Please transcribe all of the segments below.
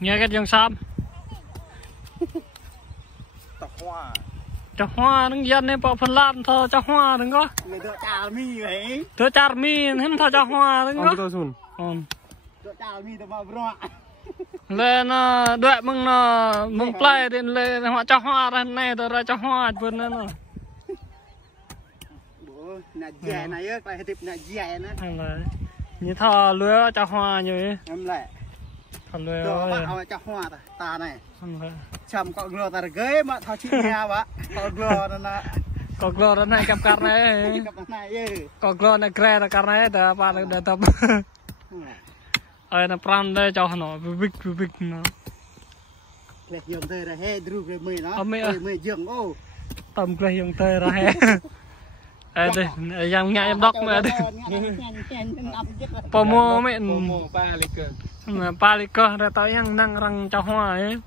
nghe cái dòng xăm cho hoa đứng dân này bỏ phần lan thôi cho hoa đừng có thợ trà mi vậy thợ trà mi hem thôi cho hoa đừng có thợ trà mi tao vào rõ lên đợi mừng play đến lên họ cho hoa ra này tôi ra cho hoa vườn nữa bố nè dẻ này á lại tiếp nè dẻ nữa như thò lưới cho hoa như vậy em lại thò lướiเอาcho hoa ta này chầm cọ glò ta ghế mà thao chị nghe vậy cọ glò nó cọ glò đó này cặp cặp này cọ glò này kre là cặp này để ba để tập nó pram đây cho nó vịt nó kẹt dòng tê ra he dru cái mày nó mày dòng ô tầm kẹt dòng tê ra he đây dòng nhảy em đốc mà đi po mo mẹ ba lì cơ ra tới yang năng răng cho hoa ấy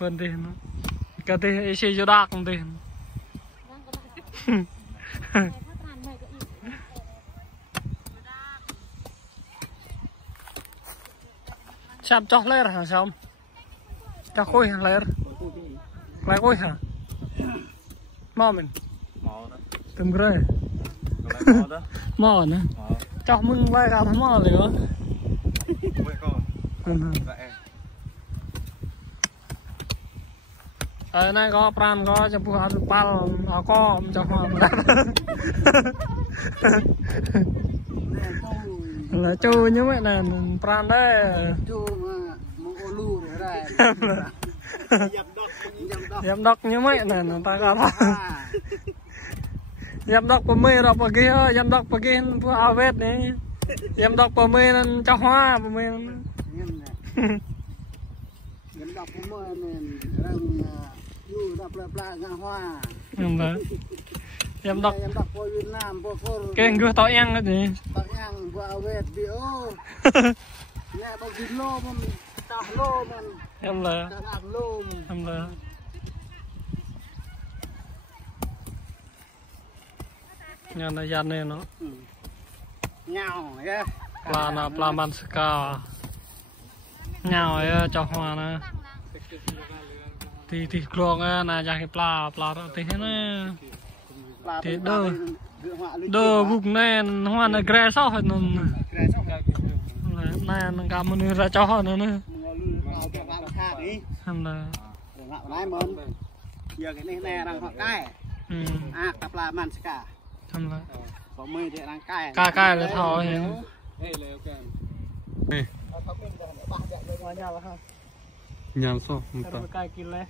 bên đi nó cái đi xe vô đạc đi chạm chót lên hả sao cho khôi lên lại khôi hả mò mình từng rơi mò nữa cho mừng vai cả mò rồi này có pram có cho phù hợp pal có cho hoa là chu như vậy là pram đấy chu mà mua lu để đây giám đốc như vậy là người ta có giám đốc của mình rồi bờ kia giám đốc bờ kia vừa ao vết đấy giám đốc của mình cho hoa của mình giám đốc của mình đang du đập lại ra hoa giám đốc của Việt Nam của cái người tỏi ăn cái gì tỏi ăn vừa ao vết biểu nghe bao nhiêu lô mà tao lô mà em là nhà này dân này nó nhào cái pla manska nhào ấy cho hoa nè thì luồng là nhà cái pla thì thế này thì đơ vùng này hoa này gre sao hết nó này nó cảm ơn ra cho họ nữa nữa giờ cái này đang họ cay tập là manska có mười thì đang cay là thôi nhàn sao cay kia lấy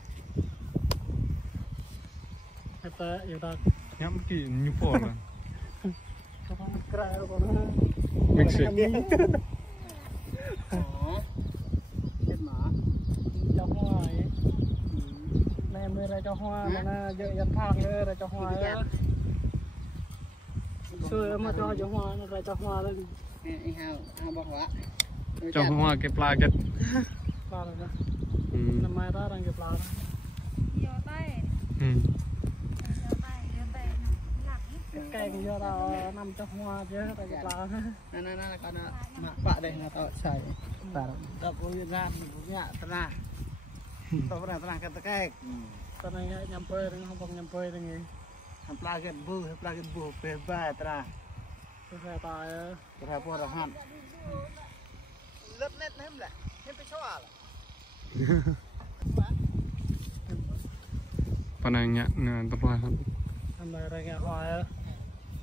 kita itu nhắm kỳ như phở là mix cho hoa này mới ra cho hoa mà nó dễ dàng thang nữa ra cho hoa xưa mà cho hoa nó ra cho hoa lên cho hoa cái pla cái rồi đó năm mai đó đang cái pla đó cái giờ tao nằm cho hoa chứ tao cái pla nè con mặc bạ đây là tao xài tao có viên gan cũng nhạ tao phải làm cái tao này nhắm phơi không bằng nhắm phơi gì làm pla gần bù về ba ta cái tài cái bùa là hàn lớp nét ném lại némไปช่อละ phần này nhẹ tập hoa hơn làm này ra nghe hoa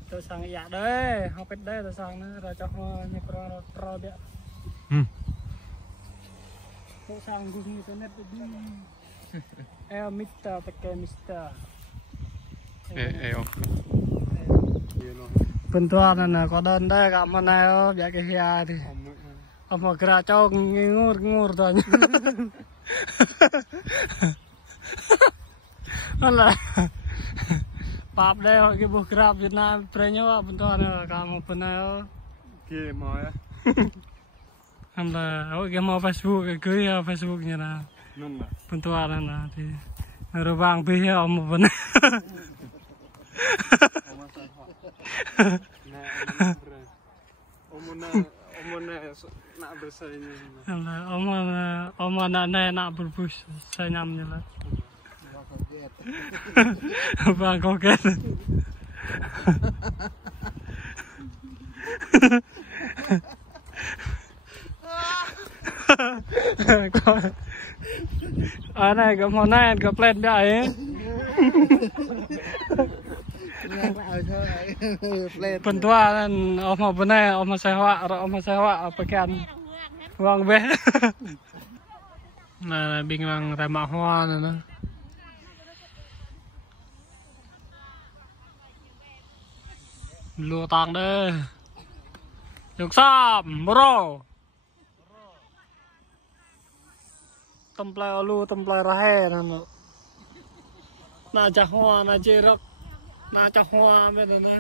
tôi sang dạ đấy học biết đấy tôi sang nữa ra cho hoa như pro đấy tôi sang ghi tôi nét đi Mister pakai Mister Bentuan nè có đơn đây gặp mà này ơ dạ cái hia thì ông mà kira cho ngur thôi là bạp đây họ cái buộc rap Việt Nam preño bentuan nè cả một bên này ơ kia mỏi làm là ở cái mò Facebook cái cưới Facebook như nào bentuan nè thì rồi vàng bì ông một bên Omona nak Oma nak berbus saya nyamnya lah. Bang koket. Này cái món này cái plate bia ấy. Phần toa nên ông bên này ông sẽ họa pakai vàng bé. Này bình lăng tại mạ hoa này nè. Lùa tàng đây. Được xăm, bro. Tâm play lu tâm play rahe nè nè. Na chả hoa na chơi rắc. Na chả hoa bên này nè.